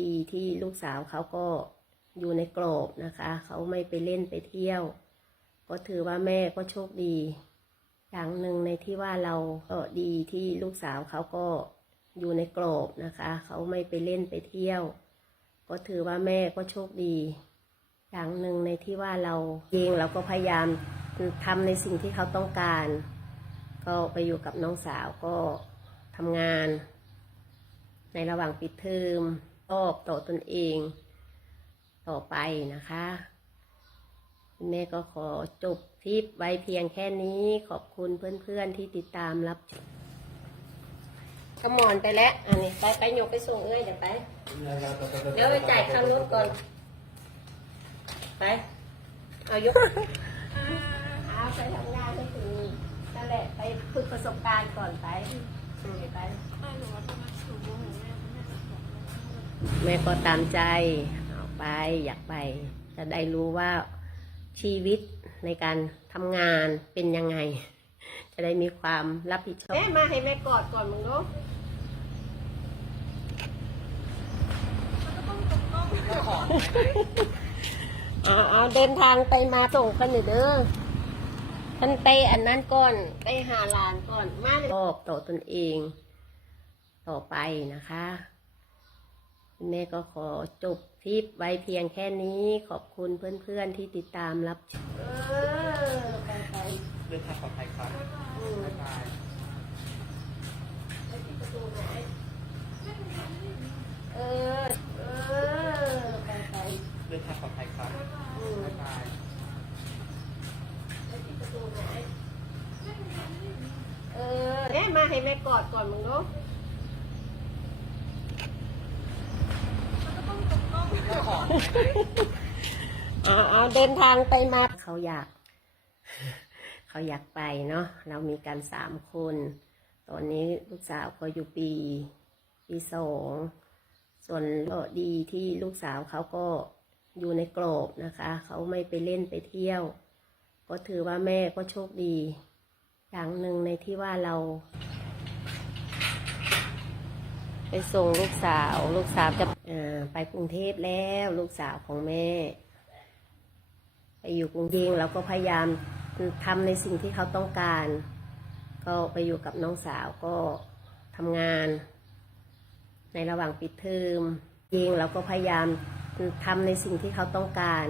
ดีที่ลูกสาวเขาก็อยู่ในกรอบนะคะ เขาไม่ไปเล่นไปเที่ยว ก็ถือว่าแม่ก็โชคดี อย่างหนึ่งในที่ว่าเราก็ดีที่ลูกสาวเขาก็อยู่ในกรอบนะคะ เขาไม่ไปเล่นไปเที่ยว ก็ถือว่าแม่ก็โชคดี อย่างหนึ่งในที่ว่าเราเองเราก็พยายามทำในสิ่งที่เขาต้องการ ก็ไปอยู่กับน้องสาวก็ทำงาน ในระหว่างปิดเทอม ตอบต่อตนเองต่อไปนะคะคุณแม่ก็ขอจบคลิปไว้เพียงแค่นี้ขอบคุณเพื่อนๆที่ติดตามรับชมกระหมอนไปแล้ว อันนี้ไปไปยกไปส่งเอ้ยเดี๋ยวไป เดี๋ยวไปจ่ายค่ารถก่อน ไป เอายกเอาไปทำงานให้ถึงนั่นแหละไปฝึกประสบการณ์ก่อนไปอืมไปแม่ ก็ตามใจเอาไปอยากไป จะได้รู้ว่าชีวิตในการทำงานเป็นยังไง จะได้มีความรับผิดชอบแม่มาให้แม่กอดก่อนมึงลูกอ๋ออ๋อเดินทางไปมาส่งกันหน่อยเด้อท่านไปอันนั้นก่อนไปหาหลานก่อนมาเลยตอบต่อตนเอง ต่อไปนะคะคุณ แม่ก็ขอจบคลิปไว้เพียงแค่นี้ขอบคุณเพื่อนๆที่ติดตามรับชมเออไปไปเดินทางปลอดภัยครับอืมบ๊ายบายไปปิดประตูไหนเออเออไปไปเดินทางปลอดภัยครับอืมบ๊ายบายไปปิดประตูไหนเออแม่มาให้แม่กอดก่อนมึงลู กอ๋ออ๋อเดินทางไปมาเขาอยาก เขาอยากไปเนาะเรามีกันสามคน ตอนนี้ลูกสาวก็อยู่ปี ปีสองส่วนก็ดีที่ลูกสาวเขาก็อยู่ในกรอบนะคะ เขาไม่ไปเล่นไปเที่ยว ก็ถือว่าแม่ก็โชคดี อย่างหนึ่งในที่ว่าเรา ไปส่งลูกสาว ลูกสาวจะไปกรุงเทพแล้ว ลูกสาวของแม่ ไปอยู่กรุงเทพเราก็พยายามทำในสิ่งที่เขาต้องการ ก็ไปอยู่กับน้องสาวก็ทำงาน ในระหว่างปิดเทอมเองเราก็พยายามทำในสิ่งที่เขาต้องการ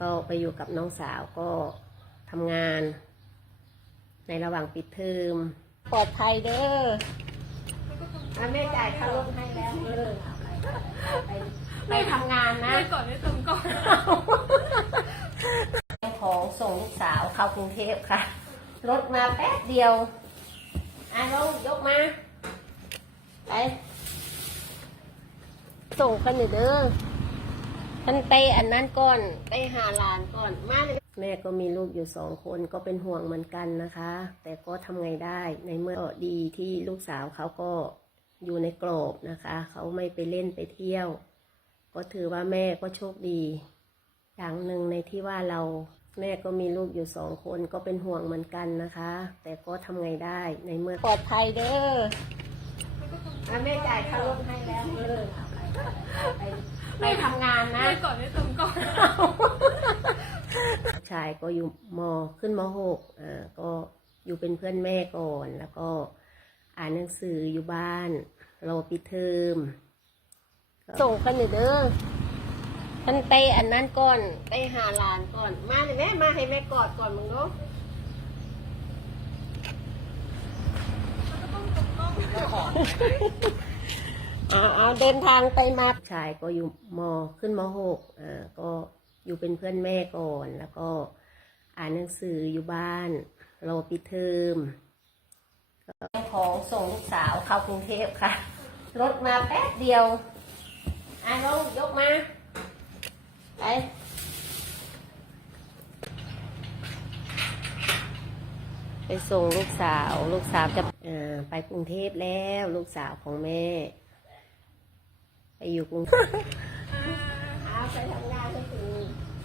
ก็ไปอยู่กับน้องสาวก็ทำงาน ในระหว่างปิดเทอมปลอดภัยเด้อ อะแม่จ่ายค่ารถให้แล้วเออไปไปทำงานนะ ไม่ก่อนไม่ตรงก่อน ของส่งลูกสาวเข้ากรุงเทพค่ะ รถมาแป๊บเดียว อะลงยกมา ไป ส่งกันหน่อยเด้อท่านไปอันนั้นก่อน ไปหาหลานก่อน มาเลยแม่ก็มีลูกอยู่สองคนก็เป็นห่วงเหมือนกันนะคะ แต่ก็ทำไงได้ในเมื่อก็ดีที่ลูกสาวเขาก็ อยู่ในกรอบนะคะ เขาไม่ไปเล่นไปเที่ยว ก็ถือว่าแม่ก็โชคดี อย่างหนึ่งในที่ว่าเราแม่ก็มีลูกอยู่สองคนก็เป็นห่วงเหมือนกันนะคะ แต่ก็ทำไงได้ในเมื่อปลอดภัยเด้ออะแม่จ่ายค่ารถให้แล้วเออไปไปทำงานนะไม่ก่อนไม่ตรงก่อนลูกชายก็อยู่มขึ้นมหกอ่าก็อยู่เป็นเพื่อนแม่ก่อนแล้วก็ อ่านหนังสืออยู่บ้านรอปิดเทอมก็ส่งกันหน่อยเด้อท่านไปอันนั้นก่อนไปหาหลานก่อน มาเลยแม่มาให้แม่กอดก่อนมึงลูกอ๋ออ๋อเดินทางไปมาชายก็อยู่มขึ้นมหกอ่าก็อยู่เป็นเพื่อนแม่ก่อน แล้วก็อ่านหนังสืออยู่บ้านรอปิดเทอมก็ ของส่งลูกสาวเข้ากรุงเทพค่ะ รถมาแป๊บเดียวอะลงยกมา ไปไปส่งลูกสาว ลูกสาวจะเอ่อไปกรุงเทพแล้ว ลูกสาวของแม่ ไปอยู่กรุงเอาไปทำงานให้ถึง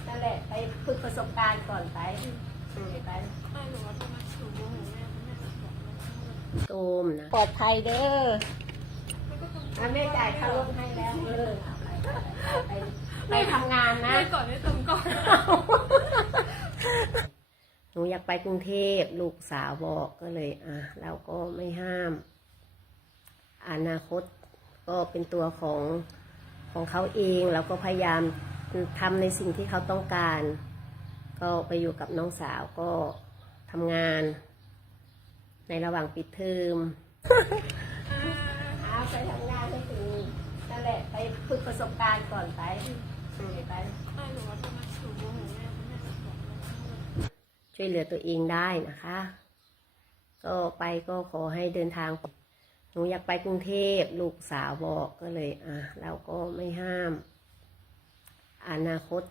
นั่นแหละไปฝึกประสบการณ์ก่อนไปอืมไปไม่หนูว่าประมาณถูกโมโหแม่ แม่จะบอกโตมนะปลอดภัยเด้อไม่ก็ตรงอะแม่จ่ายค่ารถให้แล้วเออเอาไปไปไปทำงานนะไม่ก่อนไม่เติมก่อนหนูอยากไปกรุงเทพลูกสาวบอกก็เลย อะเราก็ไม่ห้าม อนาคตก็เป็นตัวของของเขาเองเราก็พยายามทำในสิ่งที่เขาต้องการ ก็ไปอยู่กับน้องสาวก็ทำงาน ในระหว่างปิดเทอมเอาไปทำงานไปถึงนั่นแหละไปฝึกประสบการณ์ก่อนไปอืมไปไม่หนูว่าทำไมหนูโมโหแม่แม่จะบอกเลยช่วยเหลือตัวเองได้นะคะ ก็ไปก็ขอให้เดินทางหนูอยากไปกรุงเทพลูกสาวบอกก็เลย อะเราก็ไม่ห้าม อนาคต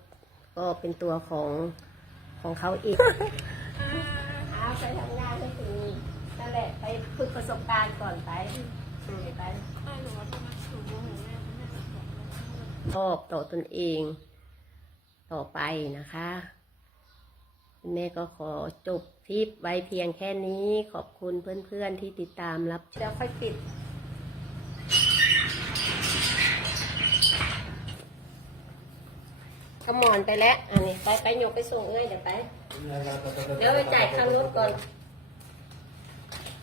ก็เป็นตัวของของเขาเองเอาไปทำงานไปถึง นั่นแหละไปฝึกประสบการณ์ก่อนไปอืมไปไม่หนูว่าทำไมหนูโมโหแม่แม่จะบอกเลยชอบต่อตนเอง ต่อไปนะคะคุณแม่ก็ขอจบทริปไว้เพียงแค่นี้ขอบคุณเพื่อนๆที่ติดตามรับแล้วค่อยปิด ขมอนไปแล้ว อันนี้ไปไปยกไปส่งเอ้ยเดี๋ยวไป เดี๋ยวไปจ่ายค่ารถก่อน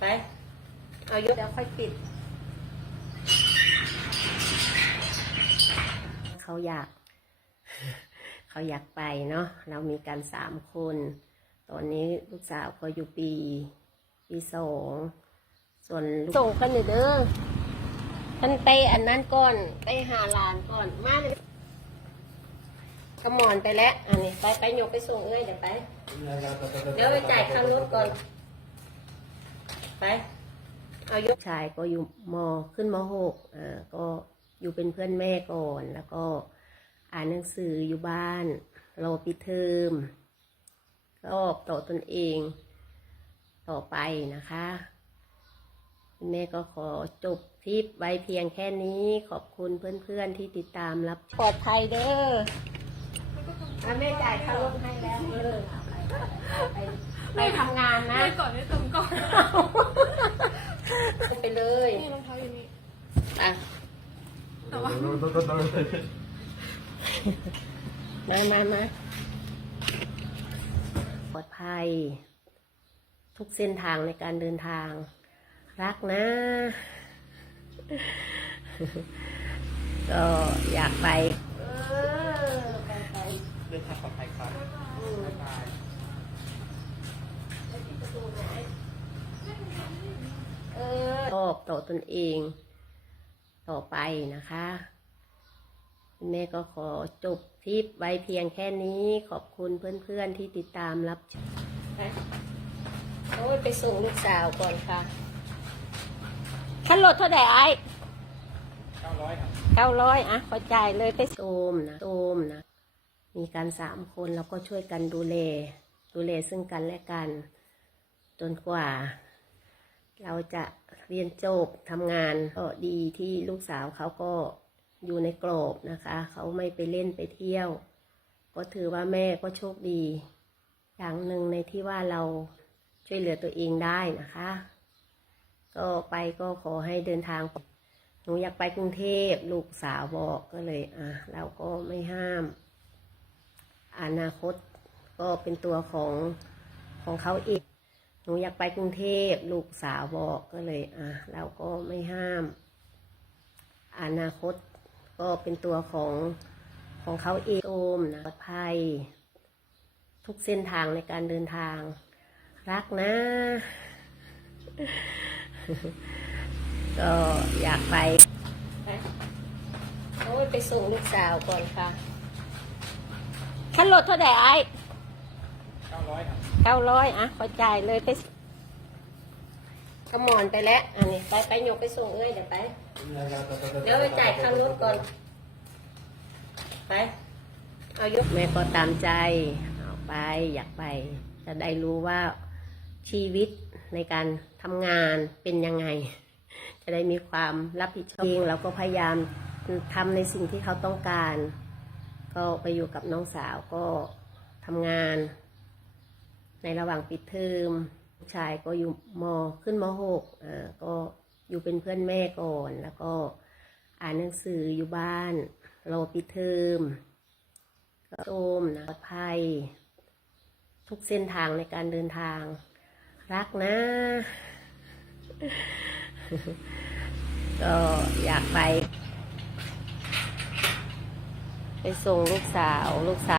ไปเอายกแล้วค่อยปิด เขาอยาก เขาอยากไปเนาะเรามีกันสามคน ตอนนี้ลูกสาวเขาอยู่ปี ปีสองส่วนลูกส่งกันอยู่เด้อท่านไปอันนั้นก่อนไปหาหลานก่อนมาเลยขมอนไปแล้ว อันนี้ไปไปยกไปส่งเอ้ยเดี๋ยวไป เดี๋ยวไปจ่ายค่ารถก่อน ไปเอายกชายก็อยู่มขึ้นมหกอ่าก็อยู่เป็นเพื่อนแม่ก่อน แล้วก็อ่านหนังสืออยู่บ้านรอปิดเทอมก็ต่อตนเองต่อไปนะคะคุณแม่ก็ขอจบทริปไว้เพียงแค่นี้ขอบคุณเพื่อนๆที่ติดตามรับชมปลอดภัยเด้ออะแม่จ่ายค่ารถให้แล้วเออเอาไปไปไปทำงานนะไม่ก่อนไม่เติมก่อน ไปเลย นี่รองเท้าอยู่นี่ อะ แต่ว่า มามามาปลอดภัย ทุกเส้นทางในการเดินทาง รักนะ ก็อยากไปเออไปไปเดินทางปลอดภัยครับอืมบ๊ายบายแล้วที่ประตูไหนเออชอบต่อตนเอง ต่อไปนะคะ คุณแม่ก็ขอจบทริปไว้เพียงแค่นี้ขอบคุณเพื่อนๆที่ติดตามรับชมไปโอ้ยไปส่งลูกสาวก่อนค่ะขั้นรถเท่าไหร่ไอ้เก้าร้อยครับเก้าร้อยอะขอจ่ายเลยไปโซมนะโซมนะ มีการสามคนแล้วก็ช่วยกันดูแล ดูแลซึ่งกันและกัน จนกว่า เราจะเรียนจบทำงานก็ดีที่ลูกสาวเขาก็ อยู่ในกรอบนะคะ เขาไม่ไปเล่นไปเที่ยว ก็ถือว่าแม่ก็โชคดี อย่างหนึ่งในที่ว่าเราช่วยเหลือตัวเองได้นะคะ ก็ไปก็ขอให้เดินทาง หนูอยากไปกรุงเทพลูกสาวบอกก็เลยอะเราก็ไม่ห้าม อนาคตก็เป็นตัวของของเขาเองหนูอยากไปกรุงเทพลูกสาวบอกก็เลยอะเราก็ไม่ห้าม อนาคต ก็เป็นตัวของของเขาเองโอมนะปลอดภัย ทุกเส้นทางในการเดินทาง รักนะ ก็อยากไปไปโอ้ยไปส่งลูกสาวก่อนค่ะขั้นรถเท่าไหร่ไอ้เก้าร้อยครับเก้าร้อยอะขอจ่ายเลยไป ขมอนไปแล้ว อันนี้ไปไปยกไปส่งเอ้ยเดี๋ยวไป เดี๋ยวไปจ่ายค่ารถก่อน ไป เอายกแม่ก็ตามใจ เอาไปอยากไป จะได้รู้ว่าชีวิตในการทำงานเป็นยังไง จะได้มีความรับผิดชอบเองเราก็พยายามทำในสิ่งที่เขาต้องการ ก็ไปอยู่กับน้องสาวก็ทำงาน ในระหว่างปิดเทอม กชายก็อยู่มขึ้นมหกอ่าก็อยู่เป็นเพื่อนแม่ก่อน แล้วก็อ่านหนังสืออยู่บ้านรอปิดเทอมก็โอมนะปลอดภัย ทุกเส้นทางในการเดินทาง รักนะ ก็อยากไป ไปส่งลูกสาวลูกสาว